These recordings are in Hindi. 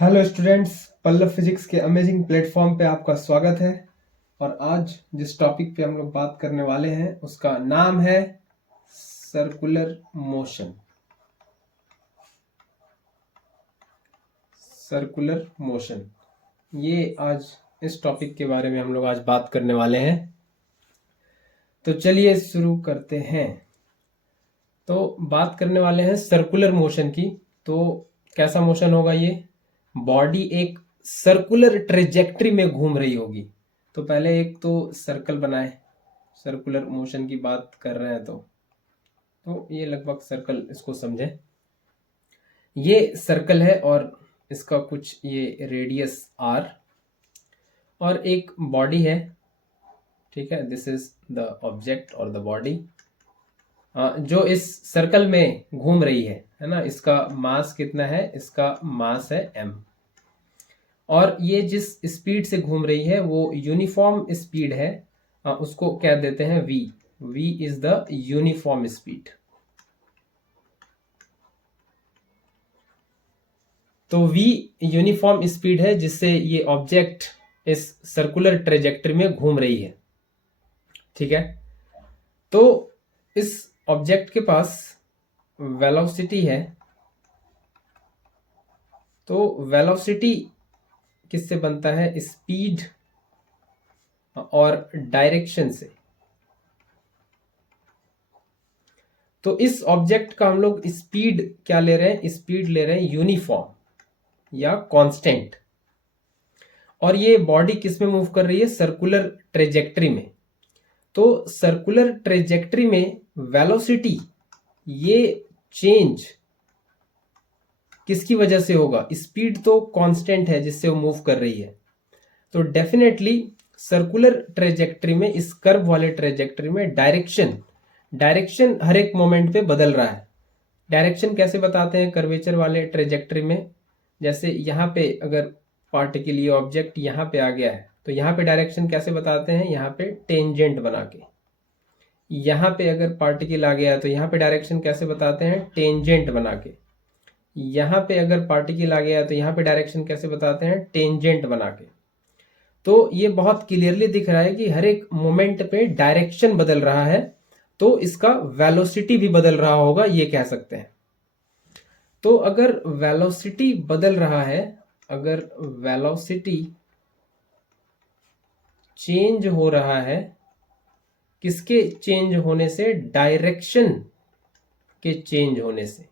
हेलो स्टूडेंट्स, पल्लव फिजिक्स के अमेजिंग प्लेटफॉर्म पे आपका स्वागत है। और आज जिस टॉपिक पे हम लोग बात करने वाले हैं उसका नाम है सर्कुलर मोशन। सर्कुलर मोशन, ये आज इस टॉपिक के बारे में हम लोग आज बात करने वाले हैं। तो चलिए शुरू करते हैं। तो बात करने वाले हैं सर्कुलर मोशन की। तो कैसा मोशन होगा ये? बॉडी एक सर्कुलर ट्रेजेक्ट्री में घूम रही होगी। तो पहले एक तो सर्कल बनाए, सर्कुलर मोशन की बात कर रहे हैं तो ये लगभग सर्कल इसको समझें। ये सर्कल है और इसका कुछ ये रेडियस r और एक बॉडी है। ठीक है, दिस इज द ऑब्जेक्ट और द बॉडी जो इस सर्कल में घूम रही है ना। इसका मास कितना है? इसका मास है m। और ये जिस स्पीड से घूम रही है वो यूनिफॉर्म स्पीड है। उसको क्या देते हैं? v। v is the uniform speed. तो v यूनिफॉर्म स्पीड है जिससे ये ऑब्जेक्ट इस सर्कुलर ट्रेजेक्टरी में घूम रही है। ठीक है, तो इस ऑब्जेक्ट के पास वेलोसिटी है। तो वेलोसिटी किससे बनता है? स्पीड और डायरेक्शन से। तो इस ऑब्जेक्ट का हम लोग स्पीड क्या ले रहे हैं? स्पीड ले रहे हैं यूनिफॉर्म या कांस्टेंट। और ये बॉडी किस में मूव कर रही है? सर्कुलर ट्रेजेक्टरी में। तो सर्कुलर ट्रेजेक्टरी में वेलोसिटी ये चेंज किसकी वजह से होगा? स्पीड तो कांस्टेंट है जिससे वो मूव कर रही है। तो डेफिनेटली सर्कुलर ट्रेजेक्टरी में, इस कर्व वाले ट्रेजेक्टरी में डायरेक्शन हर एक मोमेंट पे बदल रहा है। डायरेक्शन कैसे बताते हैं कर्वेचर वाले ट्रेजेक्टरी में? जैसे यहाँ पे अगर पार्टिकल, ये ऑब्जेक्ट यहाँ पे आ गया है तो यहाँ पे डायरेक्शन कैसे बताते हैं? यहाँ पे टेंजेंट बना के। यहाँ पे अगर पार्टिकल आ गया है तो यहाँ पे डायरेक्शन कैसे बताते हैं? टेंजेंट बना के। यहाँ पे अगर पार्टिकल आ गया है तो यहाँ पे डायरेक्शन कैसे बताते हैं? टेंजेंट बना के। तो ये बहुत क्लियरली दिख रहा है कि हर एक मोमेंट पे डायरेक्शन बदल रहा है, तो इसका वेलोसिटी भी बदल रहा होगा, ये कह सकते हैं। तो अगर वेलोसिटी बदल रहा है, अगर वेलोसिटी चेंज हो रहा है, किसके चेंज होने से? डायरेक्शन के चेंज होने से।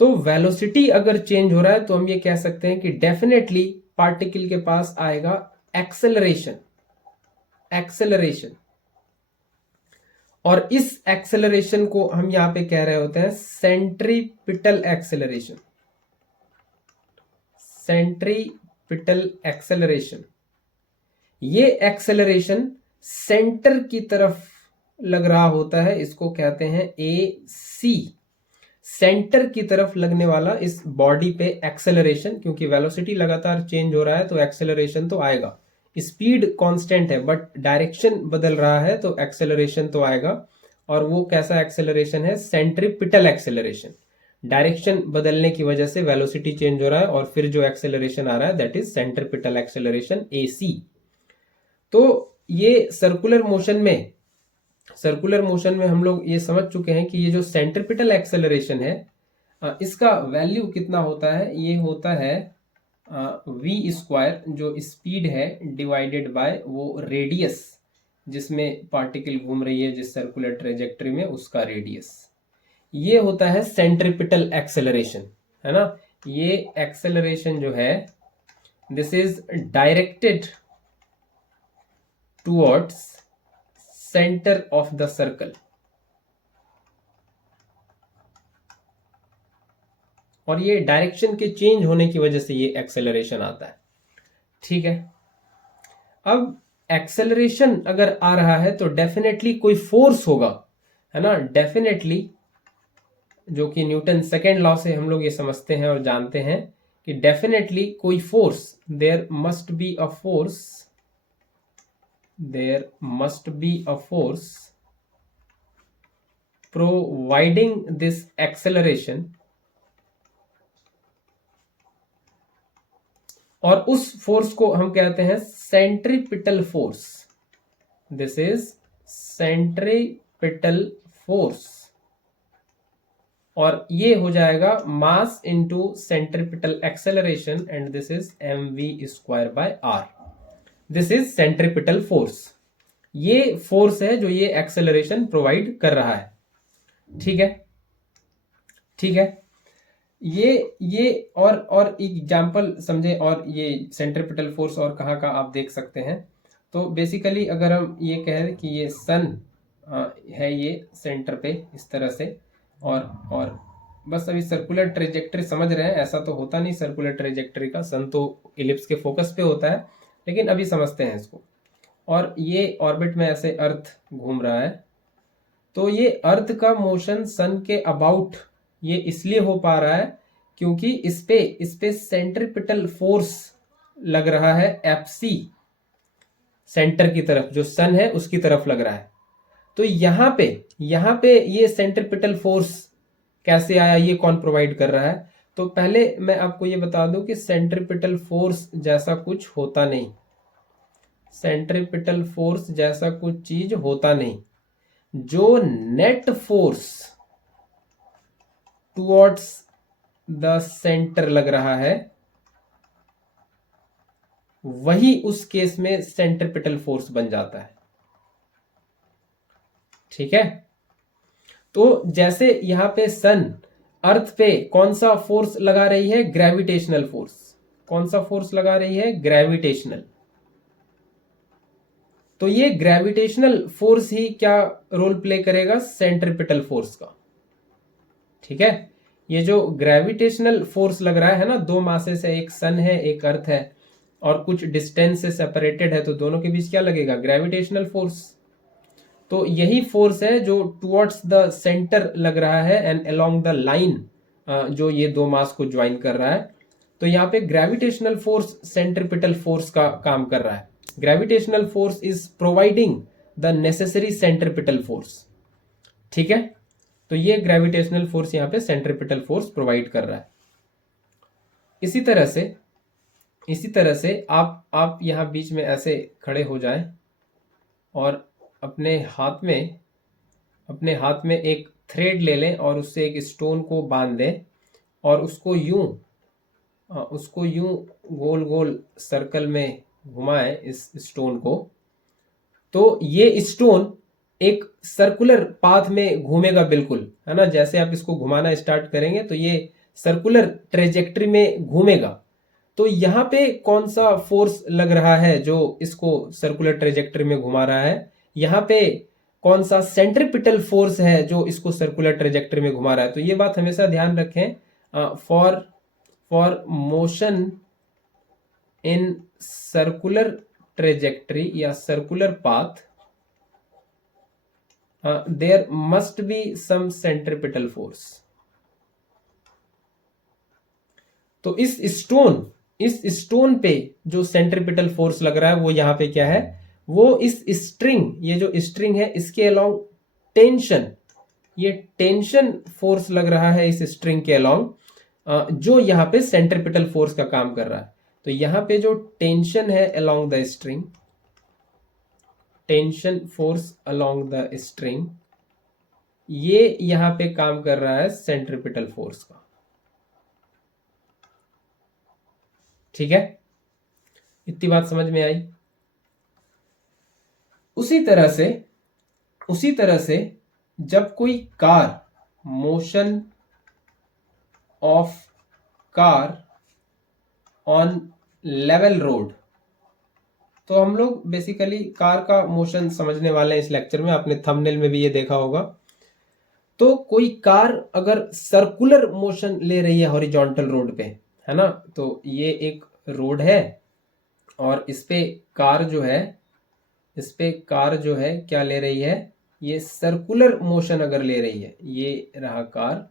तो वेलोसिटी अगर चेंज हो रहा है तो हम ये कह सकते हैं कि डेफिनेटली पार्टिकल के पास आएगा एक्सेलरेशन। और इस एक्सेलरेशन को हम यहां पे कह रहे होते हैं सेंट्रीपिटल एक्सेलरेशन। सेंट्रीपिटल एक्सेलरेशन, ये एक्सेलरेशन सेंटर की तरफ लग रहा होता है, इसको कहते हैं AC। सेंटर की तरफ लगने वाला इस बॉडी पे एक्सेलरेशन, क्योंकि वेलोसिटी लगातार चेंज हो रहा है तो एक्सेलरेशन तो आएगा। स्पीड कांस्टेंट है बट डायरेक्शन बदल रहा है तो एक्सेलरेशन तो आएगा। और वो कैसा एक्सेलरेशन है? Centripetal acceleration. डायरेक्शन बदलने की वजह से वेलोसिटी चेंज हो रहा है और फिर जो एक्सेलरेशन आ रहा है that is centripetal acceleration AC। तो ये सर्कुलर मोशन में हम लोग ये समझ चुके हैं कि ये जो सेंट्रीपिटल एक्सेलरेशन है इसका वैल्यू कितना होता है? ये होता है v², जो स्पीड है, डिवाइडेड बाय वो रेडियस जिसमें पार्टिकल घूम रही है, जिस सर्कुलर ट्रेजेक्टरी में, उसका रेडियस। ये होता है सेंट्रीपिटल एक्सेलरेशन, है ना। ये एक्सेलरेशन जो है this is directed towards centre of the circle. और ये डायरेक्शन के चेंज होने की वजह से ये एक्सेलरेशन आता है। ठीक है, अब एक्सेलरेशन अगर आ रहा है तो डेफिनेटली कोई फोर्स होगा, है ना। डेफिनेटली, जो कि न्यूटन सेकेंड लॉ से हम लोग ये समझते हैं और जानते हैं कि डेफिनेटली कोई force, there must be a force, there must be a force providing this acceleration और उस फोर्स को हम कहते हैं centripetal force. This is centripetal force, और ये हो जाएगा mass into centripetal acceleration, and this is mv² by r। This is centripetal force. ये फोर्स है जो ये एक्सेलरेशन प्रोवाइड कर रहा है। ठीक है, ठीक है। ये और एग्जांपल समझे, और ये सेंट्रीपिटल फोर्स और कहाँ का आप देख सकते हैं। तो बेसिकली अगर हम ये कहें कि ये सन है, ये सेंटर पे इस तरह से, और बस अभी सर्कुलर ट्रेजेक्टरी समझ रहे हैं, ऐसा तो होता नहीं सर्कुलर ट्रेजेक्टरी का, सन तो इलिप्स के फोकस पे होता है, लेकिन अभी समझते हैं इसको। और ये ऑर्बिट में ऐसे अर्थ घूम रहा है, तो ये अर्थ का मोशन सन के अबाउट ये इसलिए हो पा रहा है क्योंकि इस पे सेंट्रीपिटल फोर्स लग रहा है Fc, सेंटर की तरफ, जो सन है उसकी तरफ लग रहा है। तो यहां पे ये सेंट्रीपिटल फोर्स कैसे आया, ये कौन प्रोवाइड कर रहा है? तो पहले मैं आपको ये बता दूं कि सेंट्रीपिटल फोर्स जैसा कुछ होता नहीं, सेंट्रीपिटल फोर्स जैसा कुछ चीज होता नहीं। जो net force towards the centre लग रहा है, वही उस केस में सेंट्रीपिटल फोर्स बन जाता है। ठीक है, तो जैसे यहां पे सन अर्थ पे कौन सा फोर्स लगा रही है? Gravitational force. कौन सा फोर्स लगा रही है? ग्रेविटेशनल। तो ये ग्रेविटेशनल फोर्स ही क्या रोल प्ले करेगा? सेंट्रीपिटल फोर्स का। ठीक है, ये जो ग्रेविटेशनल फोर्स लग रहा है ना, दो मासेस है, एक सन है एक अर्थ है, और कुछ डिस्टेंस से सेपरेटेड है, तो दोनों के बीच क्या लगेगा? Gravitational force. तो यही फोर्स है जो टुवर्ड्स द सेंटर लग रहा है एंड अलोंग द लाइन, जो ये दो मास को ज्वाइन कर रहा है। तो यहाँ पे ग्रेविटेशनल फोर्स सेंट्रीपिटल फोर्स का काम कर रहा है। Gravitational force is providing the necessary centripetal force. ठीक है, तो ये ग्रेविटेशनल फोर्स यहाँ पे सेंट्रीपिटल फोर्स प्रोवाइड कर रहा है। इसी तरह से आप यहाँ बीच में ऐसे खड़े हो जाएं और अपने हाथ में एक थ्रेड ले लें और उससे एक स्टोन को बांध दें, और उसको यूं गोल गोल सर्कल में घुमाएं इस स्टोन को। तो ये स्टोन एक सर्कुलर पाथ में घूमेगा, बिल्कुल, है ना। जैसे आप इसको घुमाना स्टार्ट करेंगे तो ये सर्कुलर ट्रेजेक्टरी में घूमेगा। तो यहाँ पे कौन सा फोर्स लग रहा है जो इसको सर्कुलर ट्रेजेक्टरी में घुमा रहा है? यहाँ पे कौन सा सेंट्रीपिटल फोर्स है जो इसको सर्कुलर ट्रेजेक्टरी में घुमा रहा है? तो ये बात हमेशा ध्यान रखें। For motion in circular trajectory या circular path, there must be some centripetal force. तो इस स्टोन पे जो सेंट्रीपिटल फोर्स लग रहा है वो यहाँ पे क्या है? वो इस स्ट्रिंग, ये जो स्ट्रिंग है इसके अलोंग टेंशन, ये टेंशन फोर्स लग रहा है इस स्ट्रिंग के अलोंग, जो यहाँ पे सेंट्रीपिटल फोर्स का काम कर रहा है। तो यहाँ पे जो टेंशन है along the string, tension force along the string, ये यहाँ पे काम कर रहा है सेंट्रीपिटल फोर्स का। ठीक है, इतनी बात समझ में आई। उसी तरह से जब कोई car, motion of car on level road, तो हम लोग बेसिकली कार का मोशन समझने वाले हैं इस लेक्चर में, आपने थंबनेल में भी ये देखा होगा। तो कोई कार अगर सर्कुलर मोशन ले रही है हॉरिजॉन्टल रोड पे, है ना, तो ये एक रोड है और इस पे कार जो है क्या ले रही है? ये सर्कुलर मोशन अगर ले रही है, ये रहा कार,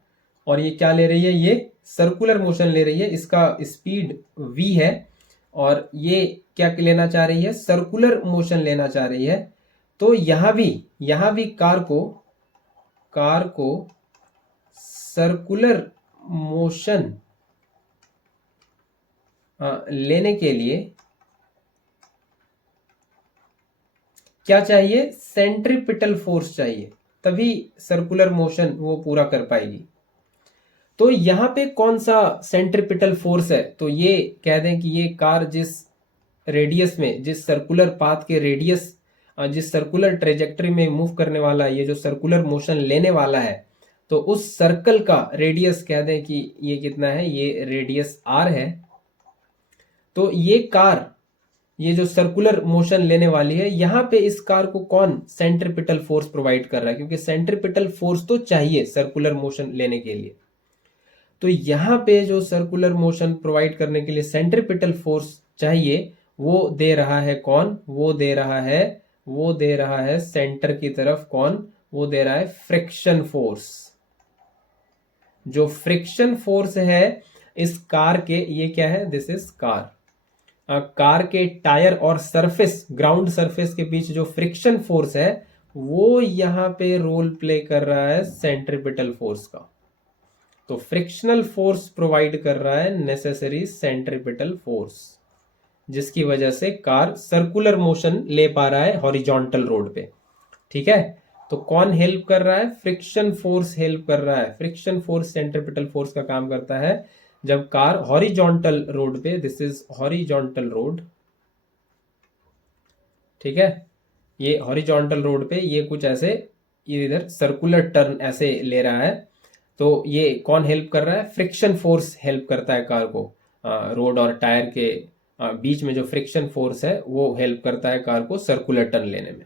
और ये क्या ले रही है? ये सर्कुलर मोशन ले रही है। इसका स्पीड v है और ये क्या लेना चाह रही है? सर्कुलर मोशन लेना चाह रही है। तो यहां भी कार को सर्कुलर मोशन लेने के लिए क्या चाहिए? सेंट्रीपिटल फोर्स चाहिए, तभी सर्कुलर मोशन वो पूरा कर पाएगी। तो यहाँ पे कौन सा सेंट्रीपिटल फोर्स है? तो ये कह दें कि ये कार जिस रेडियस में, जिस सर्कुलर पाथ के रेडियस, जिस सर्कुलर ट्रेजेक्टरी में मूव करने वाला है, ये जो सर्कुलर मोशन लेने वाला है, तो उस सर्कल का रेडियस कह दें कि ये कितना है, ये रेडियस आर है। तो ये कार, ये जो सर्कुलर मोशन लेने वाली है, यहां पे इस कार को कौन सेंट्रीपिटल फोर्स प्रोवाइड कर रहा है? क्योंकि सेंट्रीपिटल फोर्स तो चाहिए सर्कुलर मोशन लेने के लिए। तो यहां पे जो सर्कुलर मोशन प्रोवाइड करने के लिए सेंट्रीपिटल फोर्स चाहिए, वो दे रहा है कौन? वो दे रहा है सेंटर की तरफ कौन? वो दे रहा है फ्रिक्शन फोर्स। जो फ्रिक्शन फोर्स है इस कार के, ये क्या है? This is car. कार के टायर और सरफेस, ग्राउंड सरफेस के बीच जो फ्रिक्शन फोर्स है, वो यहां पे रोल प्ले कर रहा है सेंट्रीपिटल फोर्स का। तो फ्रिक्शनल फोर्स प्रोवाइड कर रहा है नेसेसरी सेंट्रीपिटल फोर्स, जिसकी वजह से कार सर्कुलर मोशन ले पा रहा है हॉरिजॉन्टल रोड पे। ठीक है, तो कौन हेल्प कर रहा है? फ्रिक्शन फोर्स हेल्प कर रहा है। फ्रिक्शन फोर्स सेंट्रीपिटल फोर्स का काम करता है जब कार हॉरिजॉन्टल रोड पे, दिस इज हॉरिजॉन्टल रोड, ठीक है, ये हॉरिजॉन्टल रोड पे ये कुछ ऐसे, ये इधर सर्कुलर टर्न ऐसे ले रहा है, तो ये कौन हेल्प कर रहा है? फ्रिक्शन फोर्स हेल्प करता है कार को। रोड और टायर के बीच में जो फ्रिक्शन फोर्स है वो हेल्प करता है कार को सर्कुलर टर्न लेने में।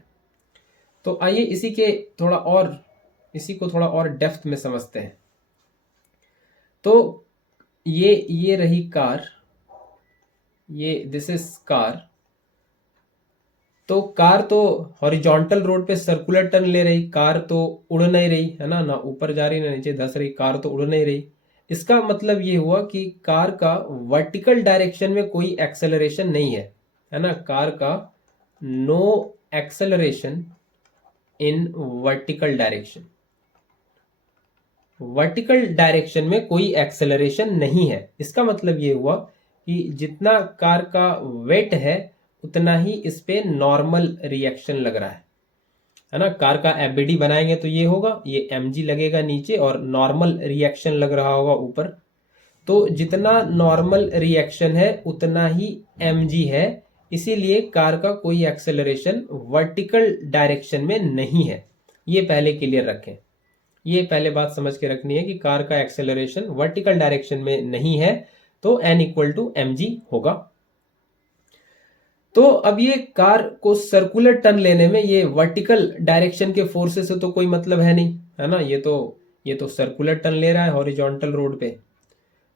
तो आइए इसी को थोड़ा और डेप्थ में समझते हैं। तो ये रही कार, ये दिस इज कार। तो कार तो हॉरिजॉन्टल रोड पे सर्कुलर टर्न ले रही, कार तो उड़ नहीं रही है ना, ना ऊपर जा रही ना नीचे धस रही, कार तो उड़ नहीं रही। इसका मतलब ये हुआ कि कार का वर्टिकल डायरेक्शन में कोई एक्सेलरेशन नहीं है ना, कार का no acceleration in vertical direction. Vertical direction में कोई एक्सेलरेशन नहीं है। इसका मतलब ये हुआ कि जितना कार का वेट है उतना ही इस पे नॉर्मल रिएक्शन लग रहा है ना। कार का एफबीडी बनाएंगे तो ये होगा, ये एमजी लगेगा नीचे और नॉर्मल रिएक्शन लग रहा होगा ऊपर। तो जितना नॉर्मल रिएक्शन है उतना ही एमजी है, इसीलिए कार का कोई एक्सेलरेशन वर्टिकल डायरेक्शन में नहीं है। ये पहले क्लियर रखें, ये पहले बात समझ के रखनी है कि कार का एक्सेलरेशन वर्टिकल डायरेक्शन में नहीं है, तो N equal to M G होगा। तो अब ये कार को सर्कुलर टर्न लेने में ये वर्टिकल डायरेक्शन के फोर्सेस से तो कोई मतलब है नहीं, है ना। ये तो सर्कुलर टर्न ले रहा है हॉरिजॉन्टल रोड पे।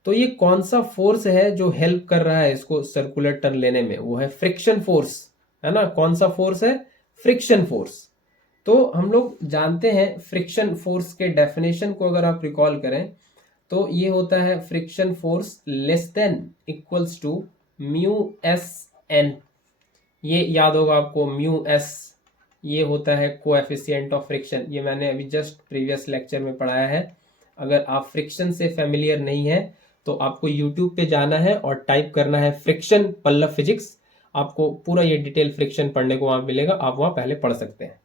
तो ये कौन सा फोर्स है जो हेल्प कर रहा है इसको सर्कुलर टर्न लेने में? वो है फ्रिक्शन फोर्स, है ना। कौन सा फोर्स है? Friction force. तो हम लोग जानते हैं फ्रिक्शन फोर्स के डेफिनेशन को, अगर आप रिकॉल करें तो ये होता है friction force less than equals to mu S N. ये याद होगा आपको, म्यू एस ये होता है कोएफिशिएंट ऑफ फ्रिक्शन। ये मैंने अभी जस्ट प्रीवियस लेक्चर में पढ़ाया है। अगर आप फ्रिक्शन से फेमिलियर नहीं है तो आपको यूट्यूब पे जाना है और टाइप करना है फ्रिक्शन पल्लव फिजिक्स, आपको पूरा ये डिटेल फ्रिक्शन पढ़ने को वहां मिलेगा, आप वहां पहले पढ़ सकते हैं।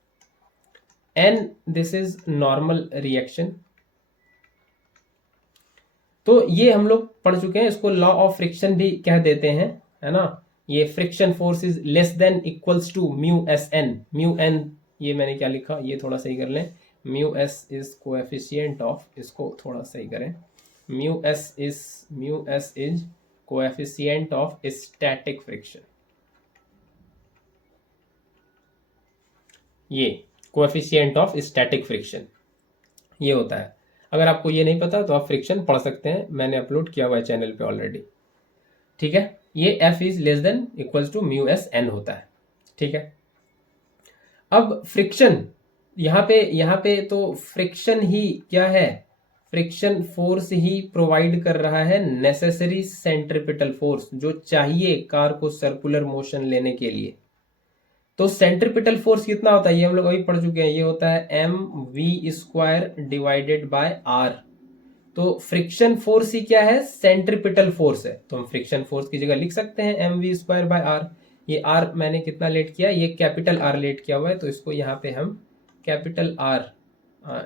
N this is normal reaction. तो ये हम लोग पढ़ चुके हैं, इसको लॉ ऑफ फ्रिक्शन भी कह देते हैं, है ना। ये friction force is less than equals to mu S N. Mu N, ये मैंने क्या लिखा ये थोड़ा सही कर लें, mu S is coefficient of, इसको थोड़ा सही करें, mu S is coefficient of static friction. ये कोएफिशिएंट ऑफ स्टैटिक फ्रिक्शन ये होता है। अगर आपको ये नहीं पता तो आप फ्रिक्शन पढ़ सकते हैं, मैंने अपलोड किया हुआ है चैनल पे ऑलरेडी, ठीक है। ये F is less than equals to mu S N होता है, ठीक है। अब फ्रिक्शन यहाँ पे तो फ्रिक्शन ही क्या है? फ्रिक्शन फोर्स ही प्रोवाइड कर रहा है नेसेसरी सेंट्रीपिटल फोर्स, जो चाहिए कार को सर्कुलर मोशन लेने के लिए। तो सेंट्रीपिटल फोर्स कितना होता है ये हम लोग अभी पढ़ चुके हैं, ये होता है M V square divided by R. तो फ्रिक्शन फोर्स ही क्या है, सेंट्रीपिटल फोर्स है। तो हम फ्रिक्शन फोर्स की जगह लिख सकते हैं mv²/r। ये r मैंने कितना लेट किया, ये कैपिटल R लेट किया हुआ है, तो इसको यहाँ पे हम कैपिटल R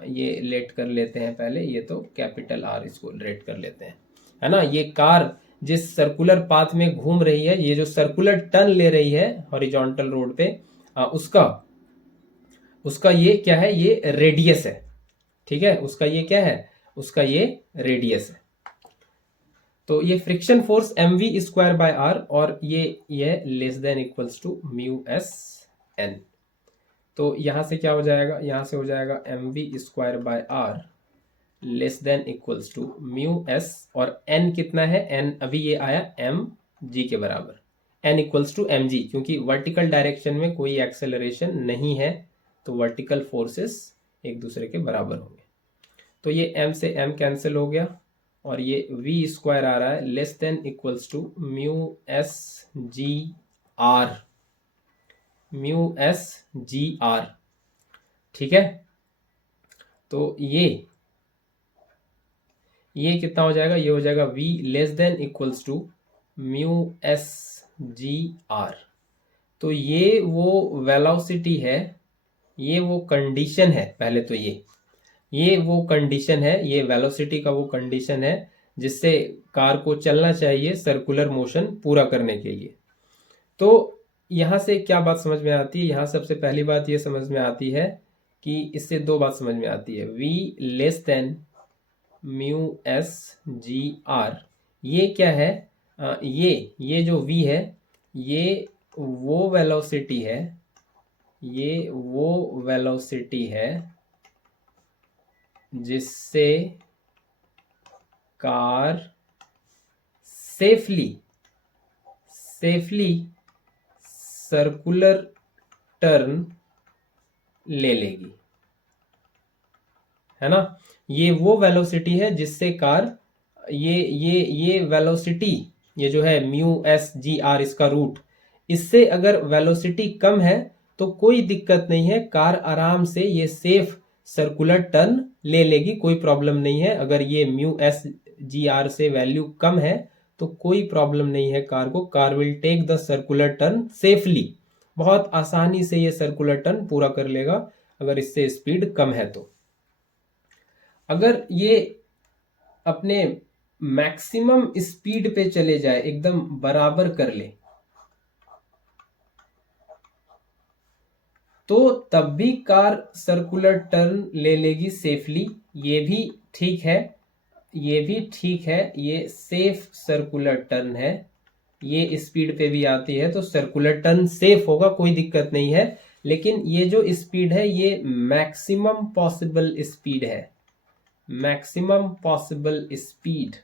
ये लेट कर लेते हैं पहले। ये तो कैपिटल R इसको लेट कर लेते हैं, है ना। ये कार जिस सर्कुलर पाथ में घूम रही है, ये जो सर्कुलर टर्न ले रही है हॉरिजॉन्टल रोड पे, उसका ये क्या है, ये रेडियस है। ठीक है, उसका ये क्या है, उसका ये रेडियस है। तो ये फ्रिक्शन फोर्स mv²/r और ये less than equals to μs(n). तो यहां से क्या हो जाएगा, यहां से हो जाएगा mv²/r less than equals to μs, और n कितना है, n अभी ये आया mg के बराबर, n इक्वल्स टू mg, क्योंकि वर्टिकल डायरेक्शन में कोई एक्सेलरेशन नहीं है, तो वर्टिकल फोर्सेस एक दूसरे के बराबर होंगे। तो ये m से m कैंसिल हो गया, और ये v² आ रहा है less than equals to μsgr। ठीक है, तो ये कितना हो जाएगा, ये हो जाएगा v less than equals to μsgr। तो ये वो वेलोसिटी है, ये वो कंडीशन है, पहले तो ये वो कंडीशन है, ये वेलोसिटी का वो कंडीशन है जिससे कार को चलना चाहिए सर्कुलर मोशन पूरा करने के लिए। तो यहाँ से क्या बात समझ में आती है, यहाँ सबसे पहली बात ये समझ में आती है कि इससे दो बात समझ में आती है। v लेस देन μsgr, ये क्या है, ये जो v है, ये वो वेलोसिटी है, ये वो वेलोसिटी है जिससे कार सेफली सर्कुलर टर्न ले लेगी, है ना। ये वो वेलोसिटी है जिससे कार, ये वेलोसिटी, ये जो है μsgr इसका रूट, इससे अगर वेलोसिटी कम है तो कोई दिक्कत नहीं है, कार आराम से ये सेफ सर्कुलर टर्न ले लेगी, कोई प्रॉब्लम नहीं है। अगर ये μsgr से वैल्यू कम है तो कोई प्रॉब्लम नहीं है कार को, car will take the circular turn safely, बहुत आसानी से ये सर्कुलर टर्न पूरा कर लेगा अगर इससे स्पीड कम है। तो अगर ये अपने मैक्सिमम स्पीड पे चले जाए, एकदम बराबर कर ले, तो तब भी कार सर्कुलर टर्न ले लेगी सेफली। ये भी ठीक है, ये भी ठीक है, ये सेफ सर्कुलर टर्न है, ये स्पीड पे भी आती है तो सर्कुलर टर्न सेफ होगा, कोई दिक्कत नहीं है। लेकिन ये जो स्पीड है ये मैक्सिमम पॉसिबल स्पीड है, मैक्सिमम पॉसिबल स्पीड,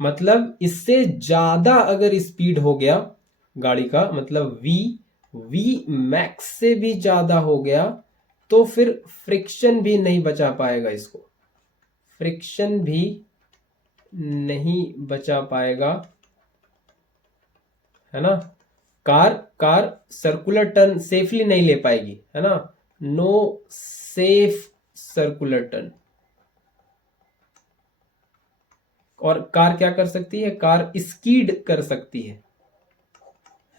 मतलब इससे ज्यादा अगर स्पीड हो गया गाड़ी का, मतलब v मैक्स से भी ज्यादा हो गया, तो फिर फ्रिक्शन भी नहीं बचा पाएगा इसको, फ्रिक्शन भी नहीं बचा पाएगा, है ना। कार सर्कुलर टर्न सेफली नहीं ले पाएगी, है ना। No safe circular turn. और कार क्या कर सकती है, कार स्कीड कर सकती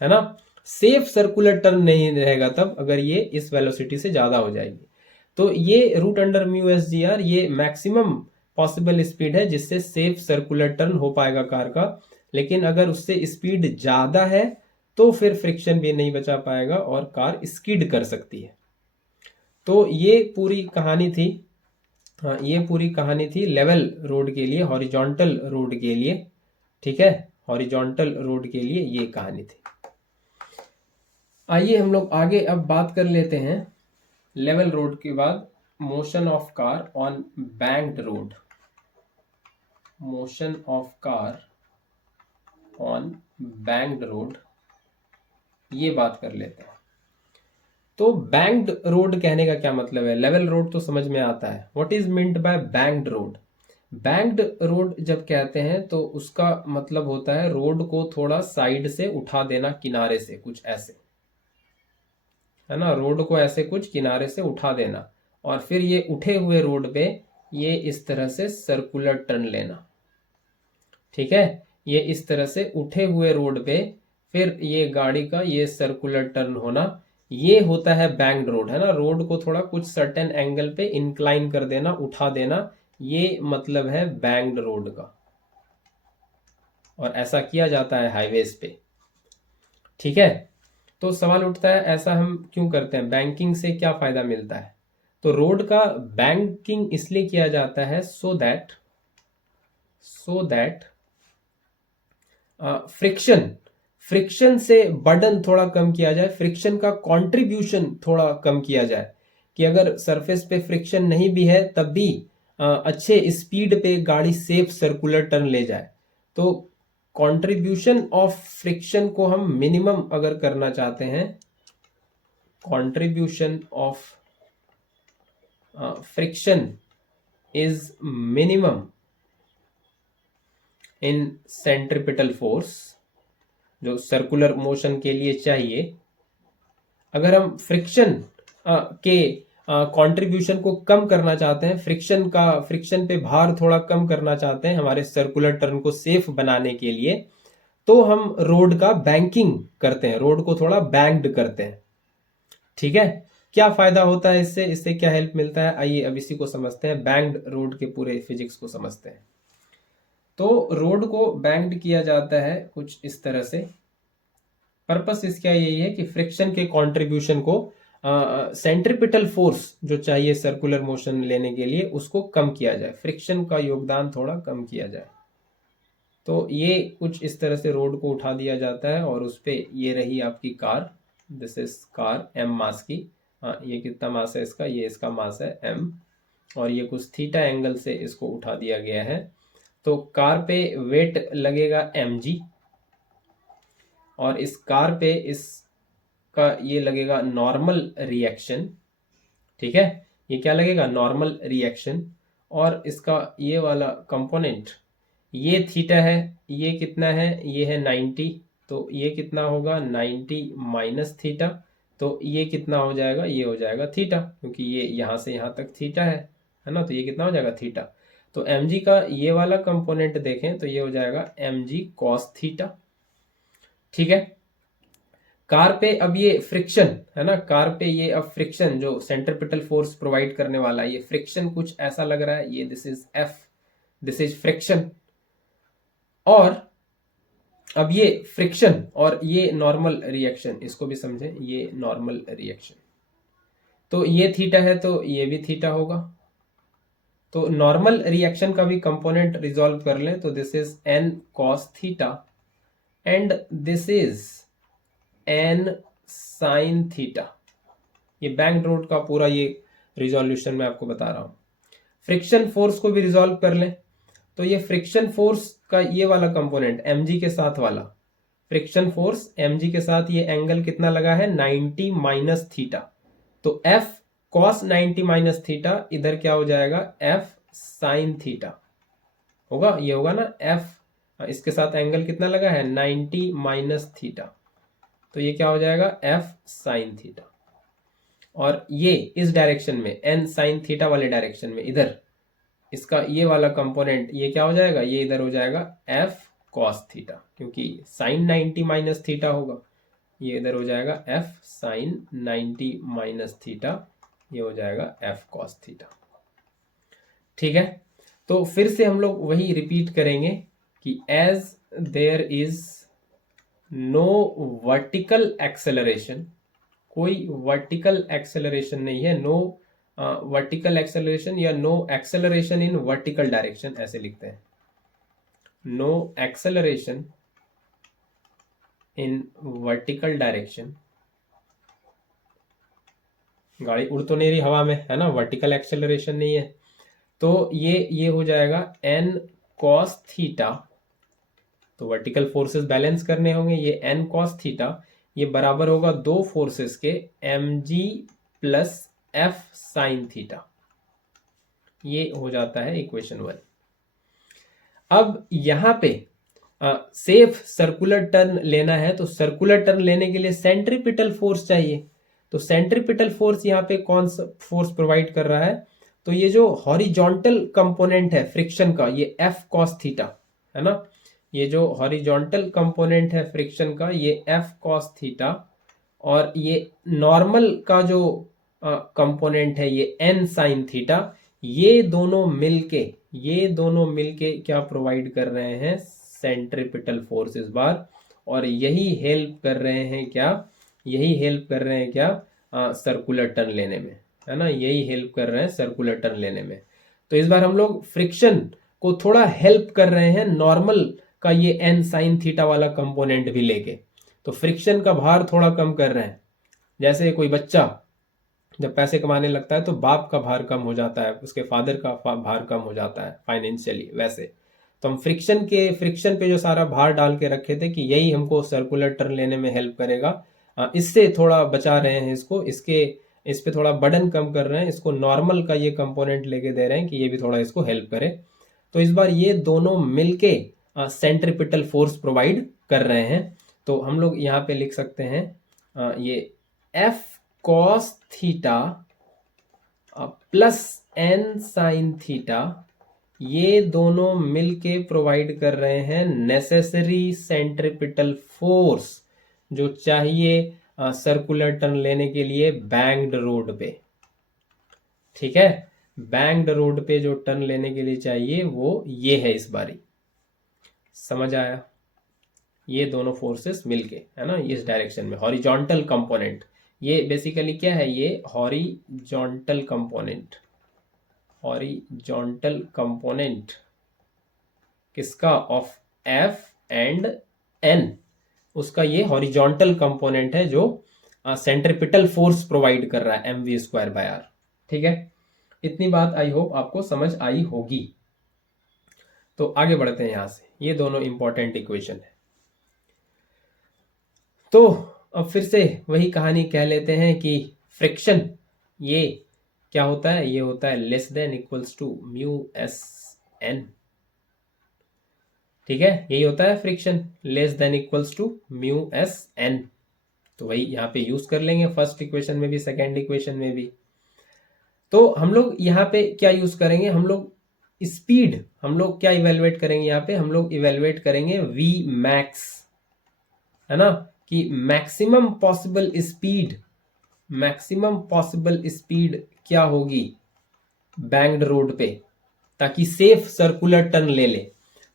है ना। सेफ सर्कुलर टर्न नहीं रहेगा तब, अगर ये इस वेलोसिटी से ज्यादा हो जाएगी। तो ये रूट अंडर μsgr ये मैक्सिमम पॉसिबल स्पीड है जिससे सेफ सर्कुलर टर्न हो पाएगा कार का। लेकिन अगर उससे स्पीड ज्यादा है तो फिर फ्रिक्शन भी नहीं बचा पाएगा और कार स्कीड कर सकती है। तो ये पूरी कहानी थी, हाँ ये पूरी कहानी थी लेवल रोड के लिए, हॉरिजॉन्टल रोड के लिए। ठीक है, हॉरिजॉन्टल रोड के लिए ये कहानी थी। आइए हम लोग आगे अब बात कर लेते हैं लेवल रोड के बाद motion of car on banked road, motion of car on banked road, ये बात कर लेते हैं। तो बैंक्ड रोड कहने का क्या मतलब है, लेवल रोड तो समझ में आता है। What is meant by banked road? Banked road जब कहते हैं तो उसका मतलब होता है रोड को थोड़ा साइड से उठा देना, किनारे से कुछ ऐसे, है ना। रोड को ऐसे कुछ किनारे से उठा देना और फिर ये उठे हुए रोड पे ये इस तरह से सर्कुलर टर्न लेना, ठीक है। ये इस तरह से उठे हुए रोड पे फिर ये गाड़ी का ये सर्कुलर टर्न होना, ये होता है बैंक्ड रोड, है ना। रोड को थोड़ा कुछ सर्टेन एंगल पे इंक्लाइन कर देना, उठा देना, ये मतलब है बैंक्ड रोड का। और ऐसा किया जाता है हाईवेज पे, ठीक है। तो सवाल उठता है ऐसा हम क्यों करते हैं, बैंकिंग से क्या फायदा मिलता है। तो रोड का बैंकिंग इसलिए किया जाता है सो दैट फ्रिक्शन से बर्डन थोड़ा कम किया जाए, फ्रिक्शन का कंट्रीब्यूशन थोड़ा कम किया जाए। कि अगर सरफेस पे फ्रिक्शन नहीं भी है तब भी अच्छे स्पीड पे गाड़ी सेफ सर्कुलर टर्न ले जाए। तो कंट्रीब्यूशन ऑफ फ्रिक्शन को हम मिनिमम अगर करना चाहते हैं, contribution of friction is minimum in centripetal force, जो सर्कुलर मोशन के लिए चाहिए। अगर हम फ्रिक्शन के कंट्रीब्यूशन को कम करना चाहते हैं, फ्रिक्शन पे भार थोड़ा कम करना चाहते हैं हमारे सर्कुलर टर्न को सेफ बनाने के लिए, तो हम रोड का बैंकिंग करते हैं, रोड को थोड़ा बैंक्ड करते हैं, ठीक है। क्या फायदा होता है इससे, इससे क्या हेल्प मिलता है, आइए अब इसी को समझते हैं, बैंक्ड रोड के पूरे फिजिक्स को समझते हैं। तो रोड को बैंक्ड किया जाता है कुछ इस तरह से। पर्पस इसका यही है कि फ्रिक्शन के कंट्रीब्यूशन को सेंट्रिपिटल फोर्स जो चाहिए सर्कुलर मोशन लेने के लिए उसको कम किया जाए, फ्रिक्शन का योगदान थोड़ा कम किया जाए। तो ये कुछ इस तरह से रोड को उठा दिया जाता है और उस पे ये रही आपकी car, this is car m मास की। ये कितना मास है इसका, ये इसका मास है m, और ये कुछ थीटा एंगल से इसको उठा दिया गया है। तो कार पे वेट लगेगा mg, और इस कार पे इसका ये लगेगा नॉर्मल रिएक्शन, ठीक है। ये क्या लगेगा, नॉर्मल रिएक्शन। और इसका ये वाला कंपोनेंट ये थीटा है, ये कितना है, ये है 90, तो ये कितना होगा 90 माइनस थीटा, तो ये कितना हो जाएगा, ये हो जाएगा थीटा, क्योंकि ये यहाँ से यहाँ तक थीटा है ना। तो ये कितना हो जाएगा थीटा। तो mg का ये वाला कंपोनेंट देखें तो ये हो जाएगा mg कॉस थीटा, ठीक है। कार पे अब ये फ्रिक्शन है ना, कार पे ये अब फ्रिक्शन जो सेंट्रिपिटल फोर्स प्रोवाइड करने वाला है, ये फ्रिक्शन कुछ ऐसा लग रहा है, ये this is F, this is friction. और अब ये फ्रिक्शन और ये नॉर्मल रिएक्शन, इसको भी समझें, ये नॉर्मल रिएक्शन। तो ये थीटा है तो ये भी थीटा होगा। तो नॉर्मल रिएक्शन का भी कंपोनेंट रिजॉल्व कर लें तो this is n cos theta and this is n sin theta. ये बैंक्ड रोड का पूरा ये रिजोल्यूशन मैं आपको बता रहा हूं। फ्रिक्शन फोर्स को भी रिजॉल्व कर लें तो ये फ्रिक्शन फोर्स का ये वाला कंपोनेंट mg के साथ वाला फ्रिक्शन फोर्स mg के साथ ये एंगल कितना लगा है 90 माइनस थीटा। तो f cos 90 माइनस थीटा इधर क्या हो जाएगा f sin थीटा होगा, ये होगा ना f, इसके साथ एंगल कितना लगा है 90 माइनस थीटा, तो ये क्या हो जाएगा f sin थीटा। और ये इस डायरेक्शन में n sin थीटा वाले डायरेक्शन में इधर इसका ये वाला कंपोनेंट ये क्या हो जाएगा, ये इधर हो जाएगा f cos थीटा, क्योंकि sin 90 माइनस थीटा होगा, ये इधर हो जाएगा f sin 90 माइनस थीटा, ये हो जाएगा f cos थीटा, ठीक है। तो फिर से हम लोग वही रिपीट करेंगे कि as there is no vertical acceleration, कोई वर्टिकल एक्सेलरेशन नहीं है, नो वर्टिकल एक्सेलरेशन या no acceleration in vertical direction ऐसे लिखते हैं, no acceleration in vertical direction. गाड़ी उड़ तो नहीं रही हवा में, है ना, वर्टिकल एक्सेलरेशन नहीं है। तो ये हो जाएगा n cos थीटा, तो वर्टिकल फोर्सेस बैलेंस करने होंगे, ये n cos थीटा ये बराबर होगा दो फोर्सेस के mg plus f sin theta, ये हो जाता है इक्वेशन 1। अब यहां पे सेफ सर्कुलर टर्न लेना है, तो सर्कुलर टर्न लेने के लिए सेंट्रिपिटल फोर्स चाहिए। तो सेंट्रिपिटल फोर्स यहाँ पे कौन सा फोर्स प्रोवाइड कर रहा है, तो ये जो हॉरिजॉन्टल कंपोनेंट है फ्रिक्शन का, ये एफ कॉस थीटा है ना, ये जो हॉरिजॉन्टल कंपोनेंट है फ्रिक्शन का ये एफ कॉस थीटा, और ये नॉर्मल का जो कंपोनेंट है ये एन साइन थीटा, ये दोनों मिलके क्या प्रोवाइड कर रहे हैं, सेंट्रीपिटल फोर्स इस बार, और यही हेल्प कर रहे हैं क्या, सर्कुलर टर्न लेने में, है ना, यही हेल्प कर रहे हैं सर्कुलर टर्न लेने में। तो इस बार हम लोग फ्रिक्शन को थोड़ा हेल्प कर रहे हैं नॉर्मल का ये एन साइन थीटा वाला कंपोनेंट भी लेके, तो फ्रिक्शन का भार थोड़ा कम कर रहे हैं। जैसे कोई बच्चा जब पैसे कमाने लगता है तो बाप का भार कम हो जाता है, उसके फादर का भार कम हो जाता है फाइनेंशियली, वैसे तो हम फ्रिक्शन पे जो सारा भार डाल के रखे थे कि यही हमको सर्कुलर टर्न लेने में हेल्प करेगा, इससे थोड़ा बचा रहे हैं इसको, इस पे थोड़ा बर्डन कम कर रहे हैं, इसको नॉर्मल का ये कंपोनेंट लेके दे रहे हैं कि ये भी थोड़ा इसको हेल्प करे। तो इस बार ये दोनों मिलके सेंट्रीपिटल फोर्स प्रोवाइड कर रहे हैं। तो हम लोग यहाँ पे लिख सकते हैं ये F cos theta plus N sine theta, ये दोनों मिलके प्रोवाइड कर रहे हैं नेसेसरी सेंट्रीपिटल फोर्स जो चाहिए सर्कुलर टर्न लेने के लिए बैंक्ड रोड पे। ठीक है, बैंक्ड रोड पे जो टर्न लेने के लिए चाहिए वो ये है इस बारी, समझ आया, ये दोनों फोर्सेस मिलके, है ना, इस डायरेक्शन में हॉरिजॉन्टल कंपोनेंट, ये बेसिकली क्या है, ये हॉरिजॉन्टल कंपोनेंट किसका, ऑफ एफ एंड एन, उसका ये हॉरिजॉन्टल कंपोनेंट है जो सेंट्रीपिटल फोर्स प्रोवाइड कर रहा है mv²/r। ठीक है, इतनी बात आई होप आपको समझ आई होगी। तो आगे बढ़ते हैं यहां से, ये दोनों इंपॉर्टेंट इक्वेशन है। तो अब फिर से वही कहानी कह लेते हैं कि फ्रिक्शन ये क्या होता है, ये होता है less than equals to mu S N. ठीक है, यही होता है friction, less than equals to mu S N. तो वही यहाँ पे यूज कर लेंगे फर्स्ट इक्वेशन में भी सेकेंड इक्वेशन में भी। तो हम लोग यहाँ पे क्या यूज करेंगे, हम लोग स्पीड, हम लोग क्या इवेलुएट करेंगे, यहाँ पे हम लोग इवेलुएट करेंगे वी मैक्स, है ना, कि मैक्सिमम पॉसिबल स्पीड क्या होगी बैंक्ड रोड पे, ताकि सेफ सर्कुलर टर्न ले ले।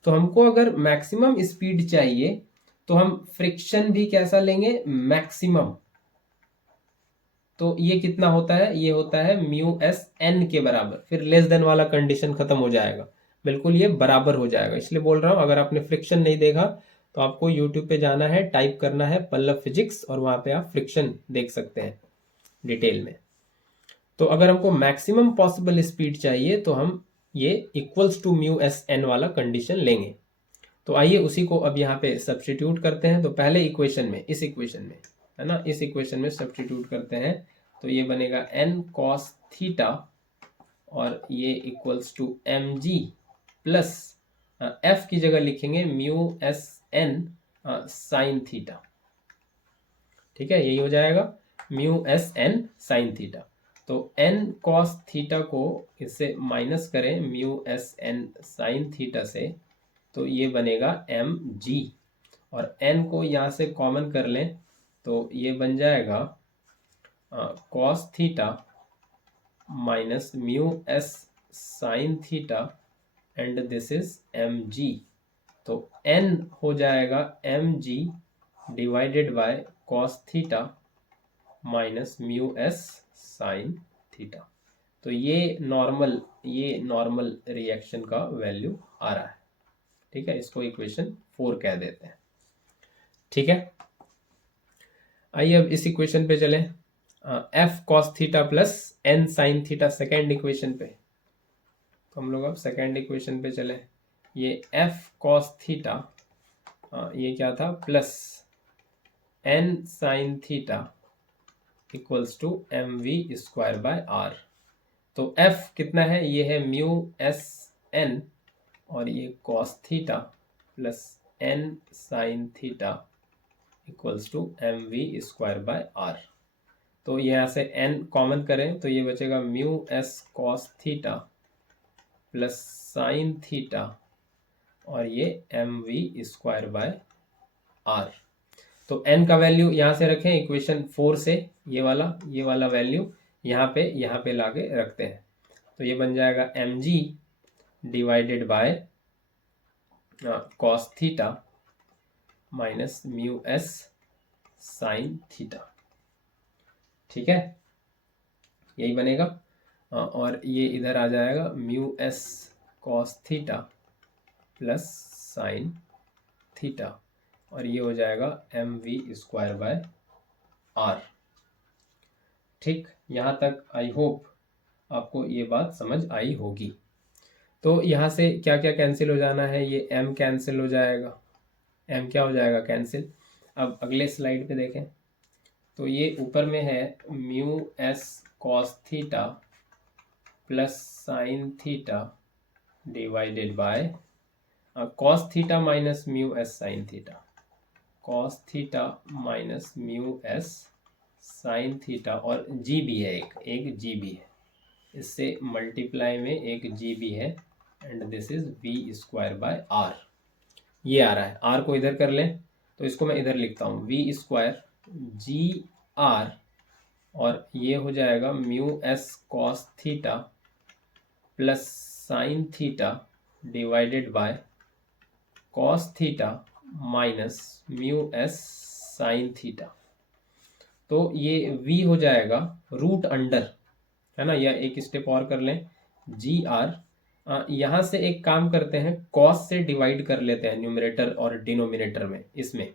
तो हमको अगर मैक्सिमम स्पीड चाहिए तो हम फ्रिक्शन भी कैसा लेंगे, मैक्सिमम। तो ये कितना होता है, ये होता है म्यू एस एन के बराबर, फिर लेस देन वाला कंडीशन खत्म हो जाएगा, बिल्कुल ये बराबर हो जाएगा। इसलिए बोल रहा हूं, अगर आपने फ्रिक्शन नहीं देखा तो आपको यूट्यूब पे जाना है, टाइप करना है पल्लव फिजिक्स, और वहां पे आप फ्रिक्शन देख सकते हैं डिटेल में। तो अगर हमको मैक्सिमम पॉसिबल स्पीड चाहिए तो हम ये equals to mu S N वाला कंडीशन लेंगे। तो आइए उसी को अब यहाँ पे सब्स्टिट्यूट करते हैं। तो पहले इक्वेशन में, इस इक्वेशन में, है ना, इस इक्वेशन में सब्स्टिट्यूट करते हैं। तो ये बनेगा एन कॉस थीटा, और ये equals to M G plus F की जगह लिखेंगे mu S N sine theta. ठीक है, यही हो जाएगा mu S N sine theta. तो एन कॉस थीटा को इससे माइनस करें mu S N sine theta से, तो ये बनेगा एम जी, और एन को यहाँ से कॉमन कर लें तो ये बन जाएगा cos theta minus mu S sine theta, and this is M G. तो एन हो जाएगा M G divided by cos theta minus mu S sine theta. तो ये नॉर्मल रिएक्शन का वैल्यू आ रहा है। ठीक है, इसको इक्वेशन 4 कह देते हैं। ठीक है, आइए अब इस इक्वेशन पे चलें, F cos theta plus N sine theta second equation पे। तो हम लोग अब सेकेंड इक्वेशन पे चलें, ये एफ कॉस थीटा, ये क्या था, plus N sine theta equals to mv²/r। तो एफ कितना है, ये है म्यू एस एन, और ये cos theta plus N sine theta equals to mv²/r। तो यहाँ से n कॉमन करें तो ये बचेगा mu S cos theta plus sine theta और ये M V square by R. तो n का वैल्यू यहाँ से रखें इक्वेशन 4 से, ये वाला वैल्यू यहाँ पे लाके रखते हैं। तो ये बन जाएगा M G divided by cos theta minus mu S sine theta. ठीक है, यही बनेगा। और ये इधर आ जाएगा mu S cos theta plus sine theta और ये हो जाएगा M V square by R. ठीक, यहाँ तक आई होप आपको ये बात समझ आई होगी। तो यहाँ से क्या क्या कैंसिल हो जाना है, ये m कैंसिल हो जाएगा, m क्या हो जाएगा कैंसिल। अब अगले स्लाइड पे देखें तो ये ऊपर में है mu S cos theta plus sine theta divided by cos theta minus mu S sine theta, cos theta minus mu S sine theta और जी भी है, एक जी भी है, इससे मल्टीप्लाई में एक जी भी है and this is V square by R. ये आ रहा है, आर को इधर कर लें तो इसको मैं इधर लिखता हूँ वी स्क्वायर जी आर और ये हो जाएगा mu S cos theta plus sine theta divided by cos theta minus mu S sine theta. तो ये v हो जाएगा रूट अंडर, है ना, या एक स्टेप और कर लें जी आर। यहाँ से एक काम करते हैं, कॉस से डिवाइड कर लेते हैं न्यूमरेटर और डिनोमिनेटर में इसमें।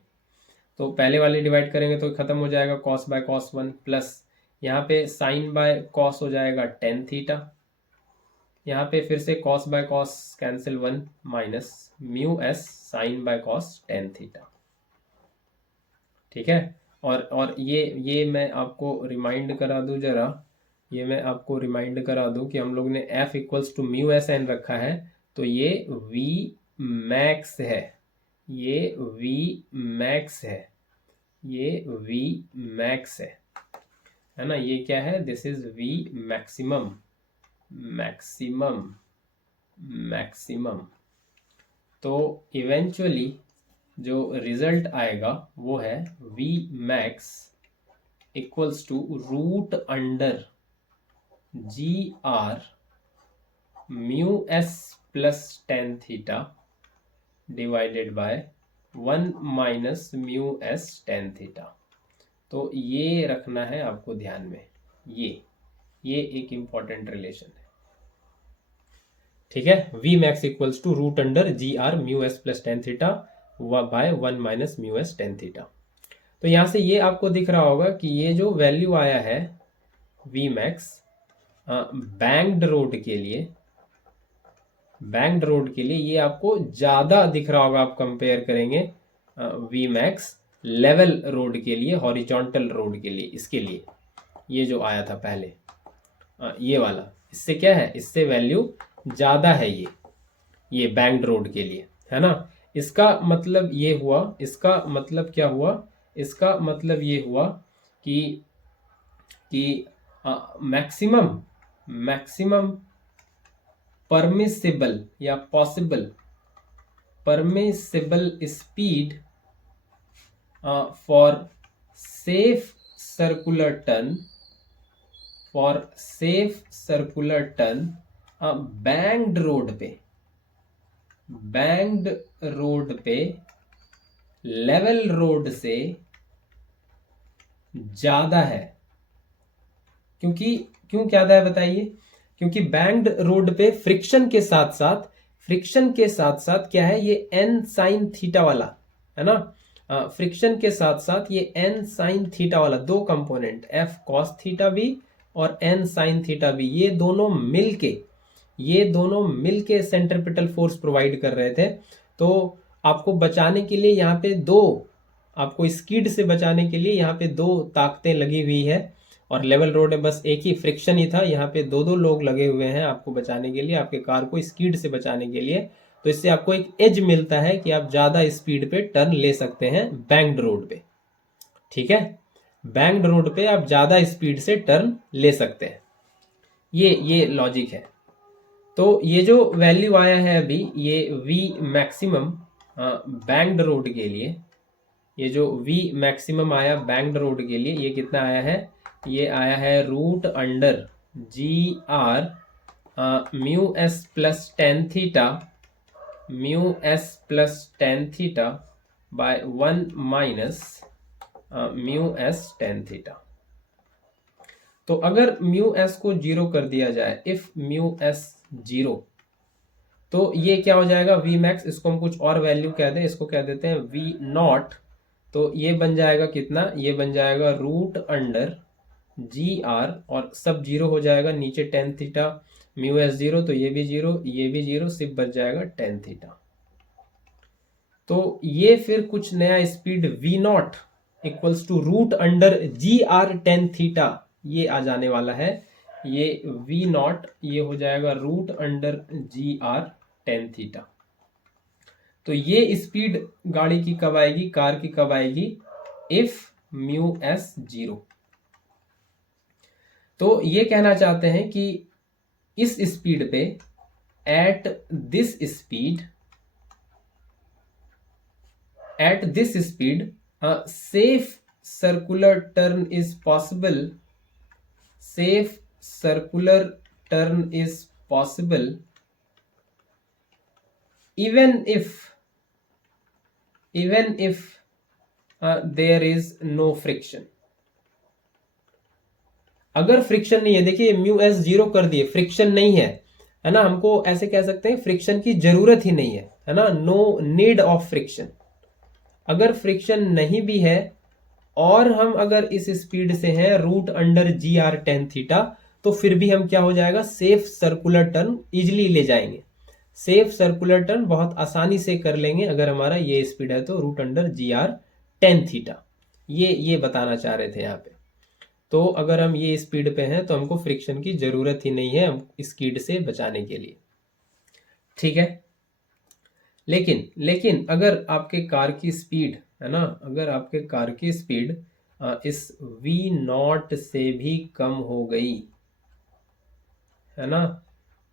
तो पहले वाले डिवाइड करेंगे तो खत्म हो जाएगा कॉस बाय कॉस 1 प्लस यहाँ पे साइन बाय कॉस हो जाएगा टेन थीटा, यहाँ पे फिर से cos by cos cancel 1 minus mu S sine by cos tan theta. ठीक है, और ये मैं आपको रिमाइंड करा दूं जरा, ये मैं आपको रिमाइंड करा दूं कि हम लोग ने f equals to mu S N रखा है, तो ये v मैक्स है, ये v मैक्स है, ये v मैक्स है ना, ये क्या है, this is v maximum, maximum, maximum. तो इवेंचुअली जो रिजल्ट आएगा वो है v max equals to root under G R mu S plus tan theta divided by 1 minus mu S tan theta. तो ये रखना है आपको ध्यान में, ये एक इंपॉर्टेंट रिलेशन है। ठीक है, v max equals to root under G R mu S plus tan theta by 1 minus mu S tan theta. तो यहाँ से ये आपको दिख रहा होगा कि ये जो वैल्यू आया है v मैक्स बैंक्ड रोड के लिए, बैंक्ड रोड के लिए ये आपको ज़्यादा दिख रहा होगा, आप कंपेयर करेंगे v मैक्स लेवल रोड के लिए, हॉरिजॉन्टल रोड के लिए, इसके लिए ये जो आया था पहले ये वाला, इससे क्या है, इससे वैल्यू ज़्यादा है ये बैंक्ड रोड के लिए, है ना। इसका मतलब ये हुआ, इसका मतलब क्या हुआ, इसका मतलब ये हुआ कि मैक्सिमम परमिसिबल या possible permissible speed for safe circular turn, for safe circular turn banked road पे लेवल रोड से ज्यादा है। क्यों ज्यादा है बताइए? क्योंकि बैंक्ड रोड पे फ्रिक्शन के साथ साथ क्या है, ये n साइन थीटा वाला, है ना, फ्रिक्शन के साथ साथ ये n साइन थीटा वाला दो कंपोनेंट f cos थीटा भी और n साइन थीटा भी, ये दोनों मिलके सेंट्रिपिटल फोर्स प्रोवाइड कर रहे थे। तो आपको बचाने के लिए यहाँ पे आपको स्किड से बचाने के लिए यहाँ पे दो ताकतें लगी हुई है, और लेवल रोड में बस एक ही फ्रिक्शन ही था, यहाँ पे दो लोग लगे हुए हैं आपको बचाने के लिए, आपके कार को स्किड से बचाने के लिए। तो इससे आपको एक एज मिलता है कि आप ज़्यादा स्पीड पे टर्न ले सकते हैं बैंक्ड रोड पे। ठीक है, बैंक्ड रोड पे आप ज़्यादा स्पीड से टर्न ले सकते हैं। ये लॉजिक है। तो ये जो वैल्यू आया है अभी, ये वी मैक्सिमम बैंक्ड रोड के लिए, ये जो वी मैक्सिमम आया बैंक्ड रोड के लिए, ये कितना आया है? ये आया है root under G R mu S plus tan theta, mu S plus tan theta by 1 minus mu S tan theta. तो अगर म्यू एस को जीरो कर दिया जाए, इफ म्यू एस जीरो, तो ये क्या हो जाएगा? वी मैक्स, इसको हम कुछ और वैल्यू कह दें, इसको कह देते हैं वी नॉट। तो ये बन जाएगा कितना? ये बन जाएगा रूट अंडर जी आर, और सब जीरो हो जाएगा, नीचे ten theta, mu S zero, तो ये भी जीरो, ये भी जीरो, सिर्फ बच जाएगा टेन थीटा। तो ये फिर कुछ नया speed V not equals to root under G R tan theta, ये आ जाने वाला है। ये वी नॉट ये हो जाएगा root under G R tan theta. तो ये स्पीड गाड़ी की कब आएगी, कार की कब आएगी? If mu S zero. तो ये कहना चाहते हैं कि इस स्पीड पे, at this speed, at this speed a safe circular turn is possible, safe circular turn is possible even if there is no friction। अगर फ्रिक्शन नहीं है, देखिए म्यू एस जीरो कर दिए, फ्रिक्शन नहीं है ना, हमको ऐसे कह सकते हैं फ्रिक्शन की जरूरत ही नहीं है ना, नो नीड ऑफ फ्रिक्शन। अगर फ्रिक्शन नहीं भी है और हम अगर इस स्पीड से हैं root under G R tan theta, तो फिर भी हम क्या हो जाएगा? सेफ सर्कुलर टर्न इजिली ले जाएंगे, सेफ सर्कुलर टर्न बहुत आसानी से कर लेंगे अगर हमारा ये स्पीड है तो root under G R tan theta. ये बताना चाह रहे थे यहाँ पे। तो अगर हम ये स्पीड पे हैं तो हमको फ्रिक्शन की जरूरत ही नहीं है हम स्पीड से बचाने के लिए, ठीक है। लेकिन अगर आपके कार की स्पीड है ना, अगर आपके कार की स्पीड इस v नॉट से भी कम हो गई है ना,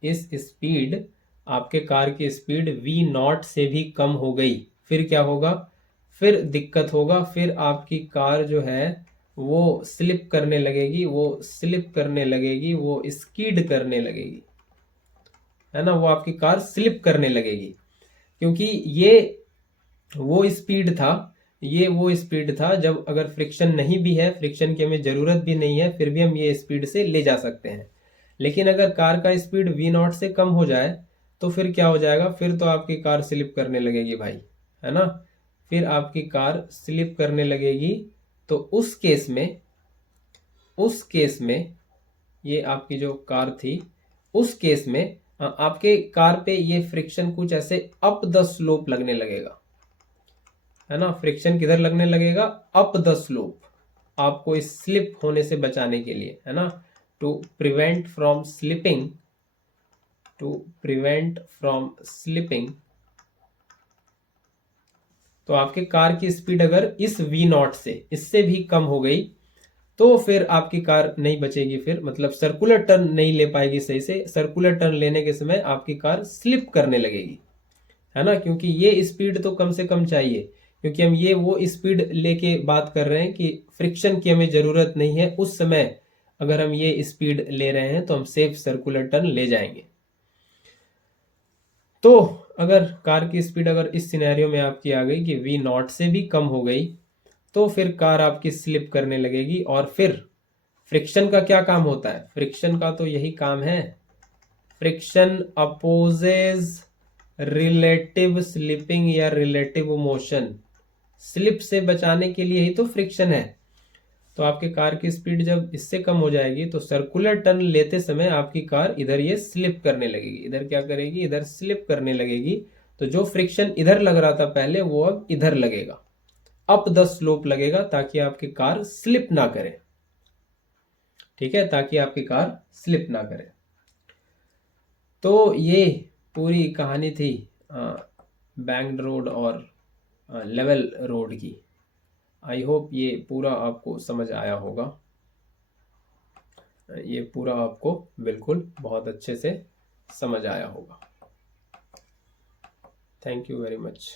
इस स्पीड, आपके कार की स्पीड v नॉट से भी कम हो गई, फिर क्या होगा? फिर दिक्कत होगा, फिर आपकी कार जो है वो स्लिप करने लगेगी, वो स्लिप करने लगेगी, वो स्कीड करने लगेगी, है ना, वो आपकी कार स्लिप करने लगेगी। क्योंकि ये वो स्पीड था, ये वो स्पीड था जब अगर फ्रिक्शन नहीं भी है, फ्रिक्शन की हमें जरूरत भी नहीं है, फिर भी हम ये स्पीड से ले जा सकते हैं। लेकिन अगर कार का स्पीड वी नॉट से कम हो जाए तो फिर क्या हो जाएगा? फिर तो आपकी कार स्लिप करने लगेगी भाई, है ना, फिर आपकी कार स्लिप करने लगेगी। तो उस केस में ये आपकी जो कार थी, उस केस में आपके कार पे ये फ्रिक्शन कुछ ऐसे अप द स्लोप लगने लगेगा, है ना। फ्रिक्शन किधर लगने लगेगा? अप द स्लोप, आपको इस स्लिप होने से बचाने के लिए, है ना, to prevent from slipping, to prevent from slipping. तो आपके कार की स्पीड अगर इस वी नॉट से, इससे भी कम हो गई तो फिर आपकी कार नहीं बचेगी, फिर मतलब सर्कुलर टर्न नहीं ले पाएगी सही से। सर्कुलर टर्न लेने के समय आपकी कार स्लिप करने लगेगी, है ना, क्योंकि ये स्पीड तो कम से कम चाहिए, क्योंकि हम ये वो स्पीड लेके बात कर रहे हैं कि फ्रिक्शन की हमें जरूरत नहीं है। उस समय अगर हम ये स्पीड ले रहे हैं तो हम सेफ सर्कुलर टर्न ले जाएंगे। तो अगर कार की स्पीड अगर इस सिनेरियो में आपकी आ गई कि वी नॉट से भी कम हो गई, तो फिर कार आपकी स्लिप करने लगेगी। और फिर फ्रिक्शन का क्या काम होता है? फ्रिक्शन का तो यही काम है, फ्रिक्शन अपोजेज रिलेटिव स्लिपिंग या रिलेटिव मोशन। स्लिप से बचाने के लिए ही तो फ्रिक्शन है। तो आपके कार की स्पीड जब इससे कम हो जाएगी तो सर्कुलर टर्न लेते समय आपकी कार इधर ये स्लिप करने लगेगी, इधर क्या करेगी? इधर स्लिप करने लगेगी। तो जो फ्रिक्शन इधर लग रहा था पहले, वो अब इधर लगेगा, अप द स्लोप लगेगा, ताकि आपकी कार स्लिप ना करे, ठीक है, ताकि आपकी कार स्लिप ना करे। तो ये पूरी कहानी थी बैंक्ड रोड और लेवल रोड की। आई होप ये पूरा आपको समझ आया होगा, ये पूरा आपको बिल्कुल बहुत अच्छे से समझ आया होगा। Thank you very much.